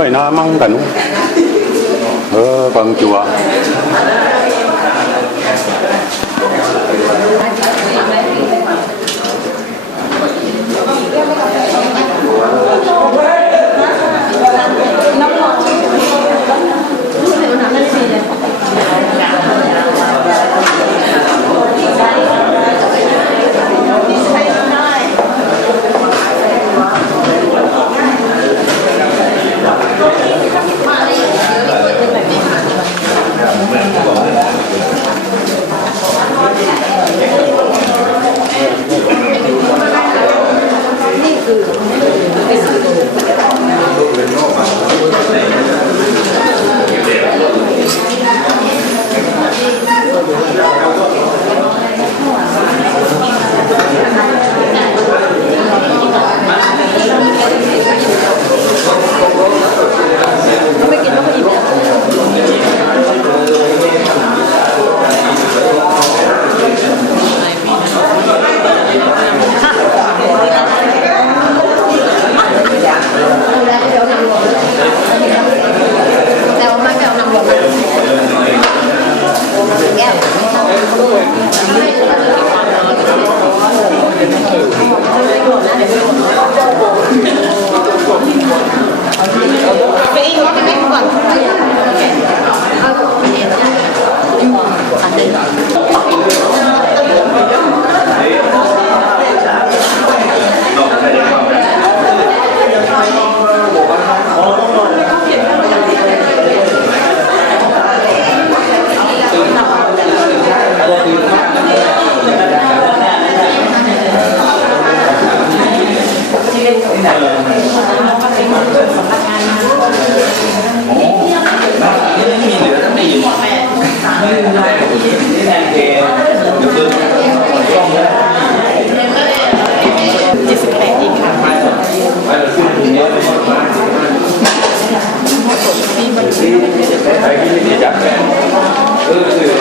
น้อยหน้ามั่งกันเออฟังจัว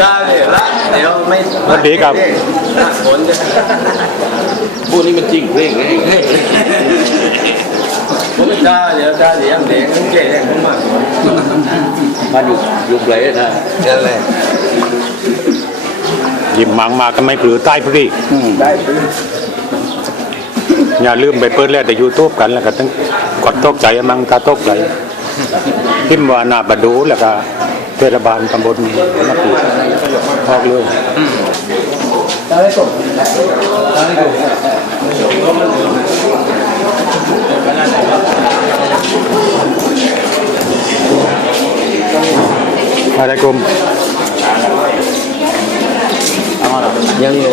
ได้เลยละเดี๋ยวไม่ สวัส ดีครับ ผลจะพวกนี้มันจริงเพลงไงผมจ้าเดี๋ยวจ้าเดี๋ยวเด็กต้องเจ๊แดงผมมากมาอยู่ยุคไหนนะนั่นแหละหยิบมังมาก็ไม่ปลือใต้พอดีได้อย่าลืมไปเปิดแล้วแต่ยูทูบกันแล้วก็ต้องกดตกใจมังตาตกใจทิมว่านาบดูแล้วก็เทศบาลตำบลนักปูทอกเลยอะ ไรกลมยังอยู่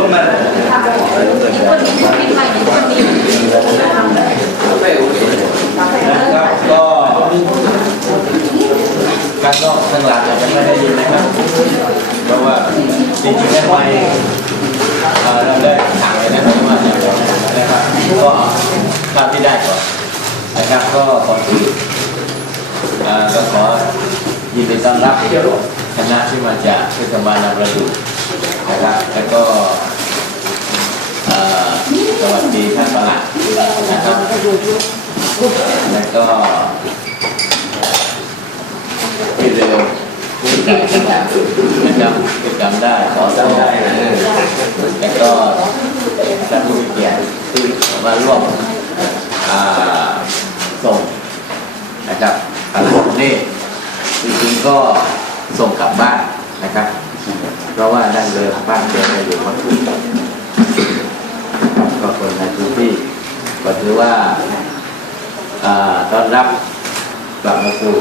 นเดิมนก็การนอกทางหลังอาจจะไม่ได้ยินนะครับเพราะว่าจริงๆแล้วไปเราได้ถามเลยนะครับว่าอย่างไรนะครับก็ภาพที่ได้ก่อนนะครับก็ก่อนอื่นอ่าก็ขอยินดีต้อนรับคณะที่มาจากเทศบาลนำระดูนะครับแล้วก็ สวัสดีท่านประหลัดนะครับแล้วก็พี่เร็วผู้จัดการนะครับจำได้ขอจำได้แล้วก็ท่านผู้มีเกียรติที่มาร่วมอ่าส่งนะครับพลังนี่จริงๆก็ส่งกลับบ้านนะครับ เพราะว่าดั้งเดิมบ้านเดิมอยู่พัทลุงก็ คนในพื้นที่ก็ถือว่าอต้อนรับกลับมาสู่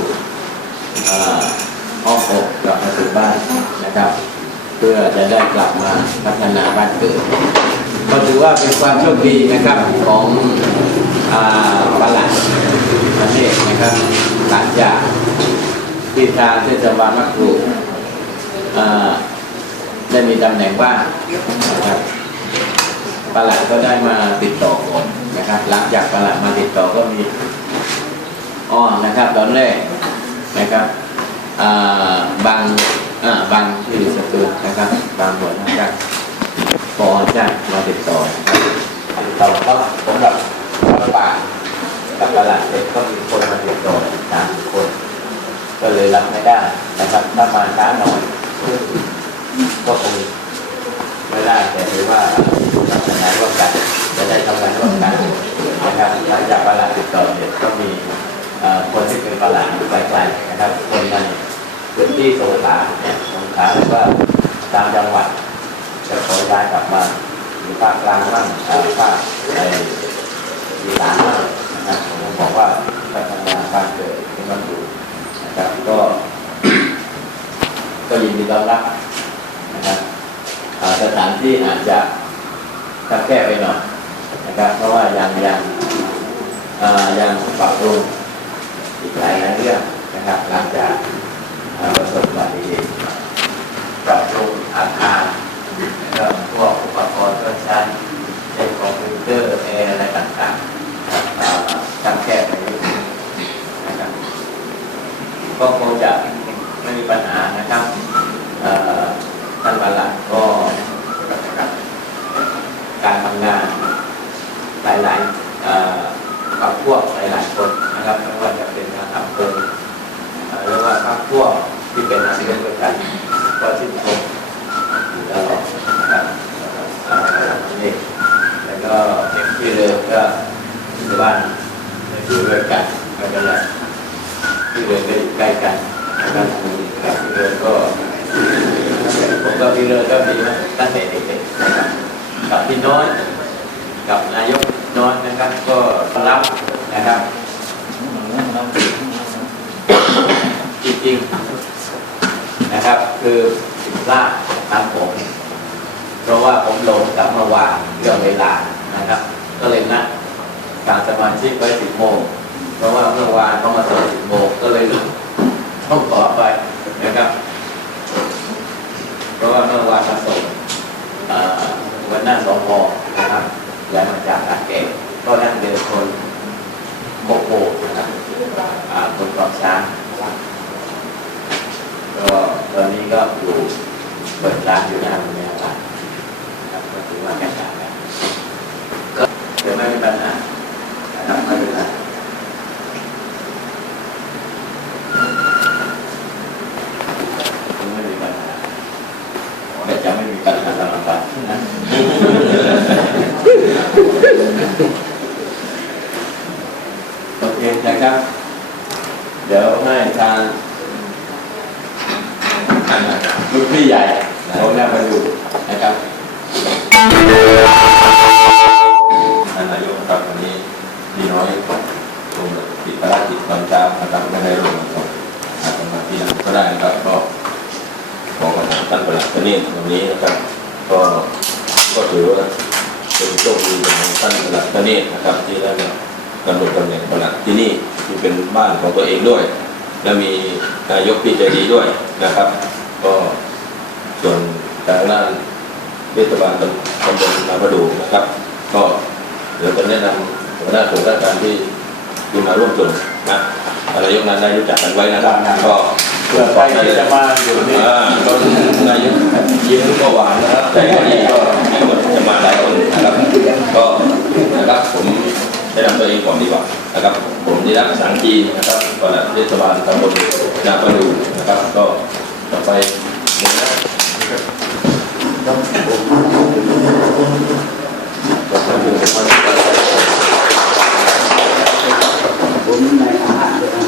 อ่าห้องอกกลับมาสู่บ้านนะครับ เพื่อจะได้กลับมาพัฒนาบ้านเกิดก็ถือว่าเป็นความโชคดีนะครับของอประหลัดประเทศนะครับหลังจากที่ทางเทศบาลมักกรูได้มีตำแหน่งว่างนะครับ ปลัดก็ได้มาติดต่อก่อนนะครับ หลังจากปลัดมาติดต่อก็มีอ้อนะครับ ตอนแรกนะครับบางบางที่สตูลนะครับ บางหัวหนะครับปอจ้ามาติดต่อนะครับติดต่อก็ผมกับพระป่ากับปลัดเสร็จก็มีคนมาติดต่อสามคน ก็เลยรับไม่ได้นะครับถ้ามาช้าหน่อยก็คงไม่ได้แต่ถือว่า ทำงานร่วมกันจะได้ทำงานร่วมกันนะครับหลังจากประหลาดติดต่อเนี่ยก็มีคนที่เป็นประหลาดอยู่ไกลๆนะครับคนในพื้นที่สงขลาเนี่ยสงขลาหรือว่าตามจังหวัดจะขอย้ายกลับมาหรือภาคกลางบ้างเอ่อภาคในอีสานบ้างนะครับผมบอกว่าพัฒนาบ้านเกิดที่มันอยู่นะครับก็ ก็ยินดีต้อนรับนะครับสถานที่อาจจะ คับแคบไปหน่อยนะครับ เพราะว่ายังยังยังปรับปรุงอีกหลายหลายเรื่องนะครับ หลังจากประสบอุบัติเหตุปรับปรุงอาคารนะครับพวกอุปกรณ์เครื่องใช้เช่นคอมพิวเตอร์แอร์อะไรต่างๆครับอ่าคับแคบไปนิดนะครับก็คงจะไม่มีปัญหานะครับท่านวันหลังก็การทำงานหลายๆเอ่อกับพวกหลายๆคนนะครับไม่ว่าจะเป็นทางอำเภอเอ่อหรือว่าพรรคพวกที่ เป็นอาชีพเดียวกันก็ชื่นชมอยู่ตลอดนะครับนี่แล้วก็พี่เรือก็ที่บ้านอยู่ด้วยกันไม่เป็นไรที่เดินก็อยู่ใกล้กันนะครับครับที่เดินก็ผมกับพี่เดินก็มีมาตั้งแต่เด็กๆนะครับกับพี่น้อยกับนายกน้อยนะครับก็รับนะครับจริงๆ นะครับ คือสิบล้าตามผม เพราะว่าผมลงกับเมื่อวานเรื่องเวลานะครับ ก็เลยนัดทางสมาชิกไว้สิบโมง เพราะว่าเมื่อวานเขามาส่งสิบโมงก็เลยต้องขอไปนะครับ เพราะว่าเมื่อวานมาส่งเอ่อวันหน้าสองพอนะครับย้ายมาจากอาเกตก็นั่งเดินคนโกโก้นะครับอ่าคนกรอบช้างก็ตอนนี้ก็อยู่เปิดร้านอยู่หน้าโรงแรมร้านนะครับก็ถือว่าแข่งขันกันก็เดี๋ยวไม่มีปัญหานะครับไม่เป็นไร ไม่มีปัญหาแต่จะไม่มีปัญหาตลอดไปนะโอเครับ เดี๋ยวให้ทางลูกพี่ใหญ่เขาแนะมาดูนะครับท่านนายกครับวันนี้พี่น้อยคงติดภารกิจตอนเช้านะครับไม่ได้ลงมาก่อาจจะมาที่หลังก็ได้ครับก็ขอขอบคุณท่านประหลัดประณีตตรงนี้นะครับ ก็ก็ถือว่าเป็นโชคดีของท่านประหลัดประณีตนะครับที่ได้ มากำหนดตำแหน่งประหลัดที่นี่ที่เป็นบ้านของตัวเองด้วย และมีนายกที่ใจดีด้วยนะครับ ก็ส่วนทางด้านเทศบาลตำตำบลนาประดูนะครับ ก็เดี๋ยวจะแนะนำหัวหน้าส่วนราชการที่ที่มาร่วมชมนะนายกนั้นได้รู้จักกันไว้นะครับก็เพื่อใครที่จะมาอยู่นี่อ่าก็นายกยิ้มก็หวานนะครับแต่ก็นี่ก็มีคนจะมาหลายคนนะครับก็นะครับผม แนะนำตัวเองก่อนดีกว่านะครับ ผมนิรักสังกีนะครับปลัดเทศบาลตำบลนาประดูนะครับ ก็ต่อไปเนี่ยนะผมในอาหารด้วยนะ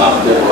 อ่าเดี๋ยวก่อ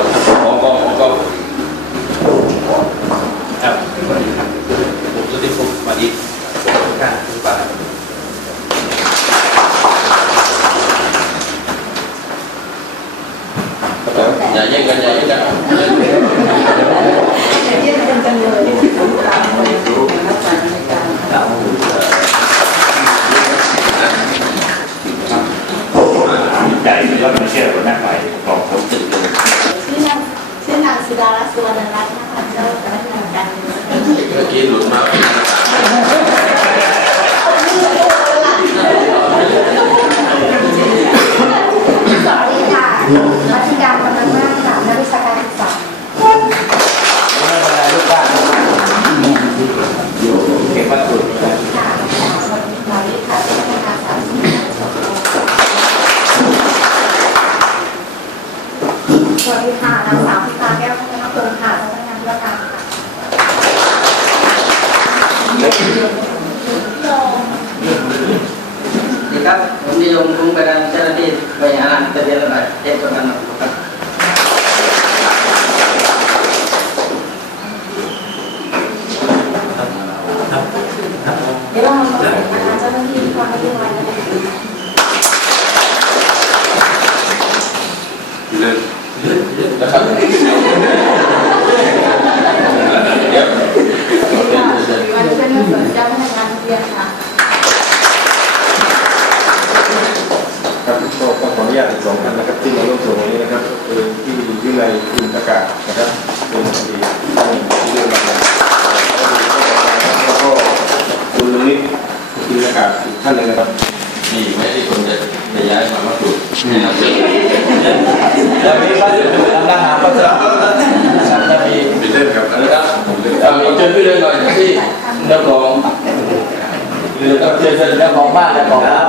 บ้านเจ้าของร้าน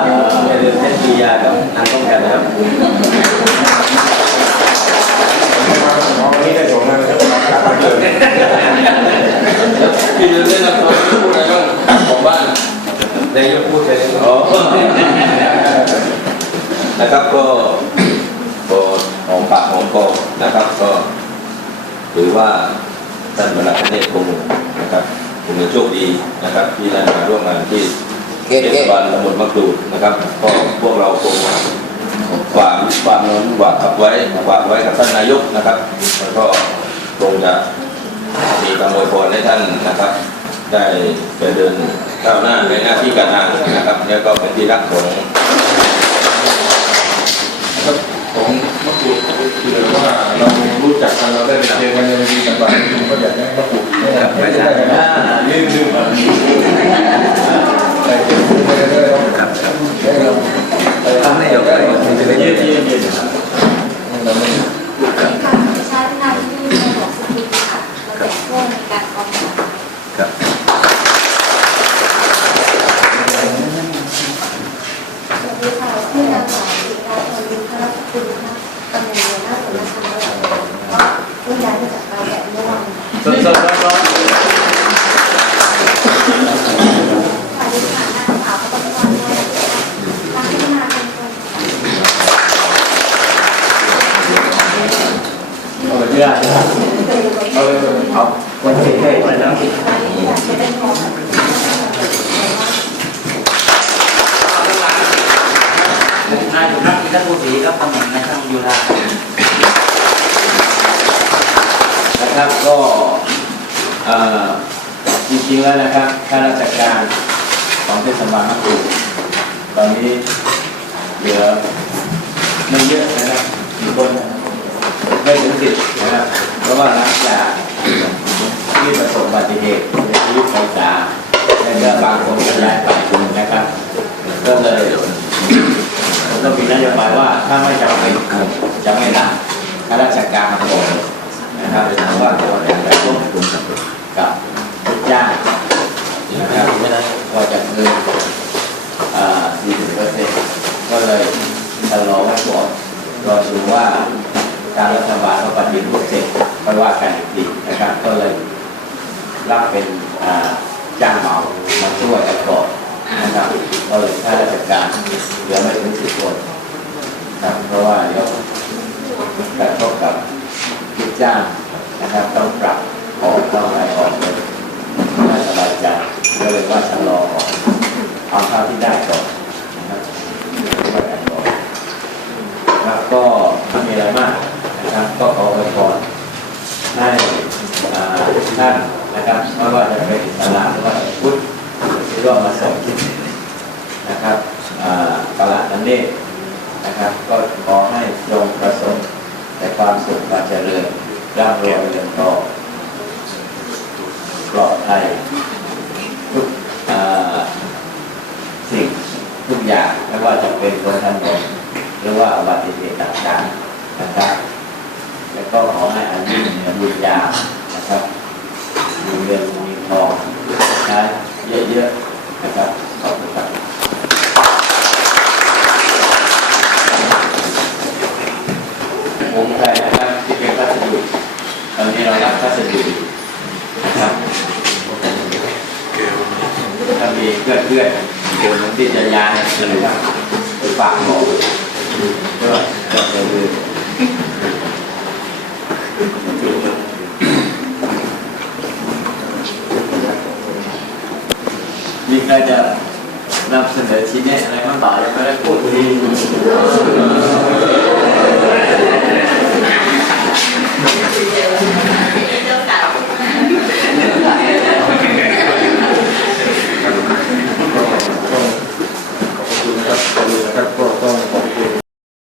อย่าลืมเทปียากับนางต้องกันนะครับวันนี้ได้สองานนะครับการเกิดพี่เรื่องเล่นนะตัวพูดอะไรบ้างของบ้านนายกพูดเลยอ๋อนะครับก็ก็หอมปากหอมคอนะครับก็ถือว่าท่านบรรดาประเทศคงนะครับคงจะโชคดีนะครับที่ได้มาร่วมงานที่ เทศบาลตำบลมะกรูดนะครับก็พวกเราคงฝากฝากน้นฝากับไว้ฝากไว้กับท่านนายกนะครับแล้วก็คงจะมีคำอวยพรให้ท่านนะครับ ได้ไปเดินก้าวหน้าในหน้าที่การงานนะครับแล้วก็เป็นที่รักของครับผมะกรูดคือว่าเรารู้จักกันเราได้ไปเจอกันในวันนี้กันบ่อยผมก็อยากให้มะกรูดไม่ได้ไม่ได้ลืมลืมก็บ คุ้มไปเรื่อยๆครับให้เราไปทำให้เราได้มันจะได้เย็นเย็นเย็นเราไม่ค่ะใช้นาที่ในหลวงสุขุมค่ะมาแจกพวในการกองทุน ครับ สวัสดีค่ะชื่อนางสาวสิริราพรบุญพระคุณค่ะตำแหน่งหัวหน้าสำนักงานระดับก็เพิ่งย้ายมาจากบางแสนเมื่อวาน สดสดร้อน สวัสดีค่ะนางสาวพระพรด้วยนักพัฒนาเป็นคน เอาไปเรื่อยเอาเลยเอาวันที่ให้วันนั้น ไปอยากจะเป็นของ นายสุนัขพิทักษ์ภูศรีครับตำแหน่งนายช่างยูรา นะครับก็จริงๆแล้วนะครับข้าราชการของเทศบาลมะกรูดตอนนี้เหลือไม่เยอะนะครับกี่คนไม่ถึงสิบนะครับเพราะว่าหลังจากที่ประสบอุบัติเหตุในชีวิตของตาและแล้วก็บางคนก็ย้ายไปนะครับก็เลยผมก็มีนโยบายว่าถ้าไม่จำเป็นจะไม่รับข้าราชการก่อน นะครับเพราะว่าตัวแต่ละคนกับลูกจ้างนะครับว่าจะเกินอ่า40เปอร์เซ็นต์ก็เลยชะลอไว้ก่อนรอดูว่าการรัฐบาลเขาปฏิรูปเสร็จค่อยว่ากันอีกทีนะครับ ก็เลยรับเป็นจ้างเหมามาช่วยกันก่อนนะครับก็เลยข้าราชการเหลือไม่ถึงสิบคนครับเพราะว่าเดี๋ยวกระทบกับลูกจ้าง นะครับต้องปรับออกต้องอะไรออกเลยน่าสบายใจก็เลยว่าชะลอก่อนเอาเท่าที่ได้ก่อนนะครับช่วยกันก่อนแล้วก็ไม่มีอะไรมากนะครับก็ขอไปก่อนให้ท่านนะครับไม่ว่าจะเป็นอิสลามหรือว่าพุทธที่ร่วมมาส่งนะครับอ่ากาลาดนันเนนะครับ ก็ขอให้จงประสบแต่ความสุขความเจริญ ร่ำรวยเงินทองปลอดภัยทุกสิ่งทุกอย่างไม่ว่าจะเป็นบนถนนหรือว่าอุบัติเหตุต่างๆนะครับแล้วก็ขอให้อายุเหนือบุญยาวนะครับมีเงินมีทองใช้เยอะๆนะครับผมใครนะครับที่เป็นพัสดุ ตอนนี้เรารับพัสดุนะครับถ้ามีเพื่อนเพื่อนๆคนที่จะยายนะครับไปฝากบอกก็จะเจอมีใครจะนำเสนอชี้แนะอะไรบ้างบ่ายังไม่ได้พูดคุย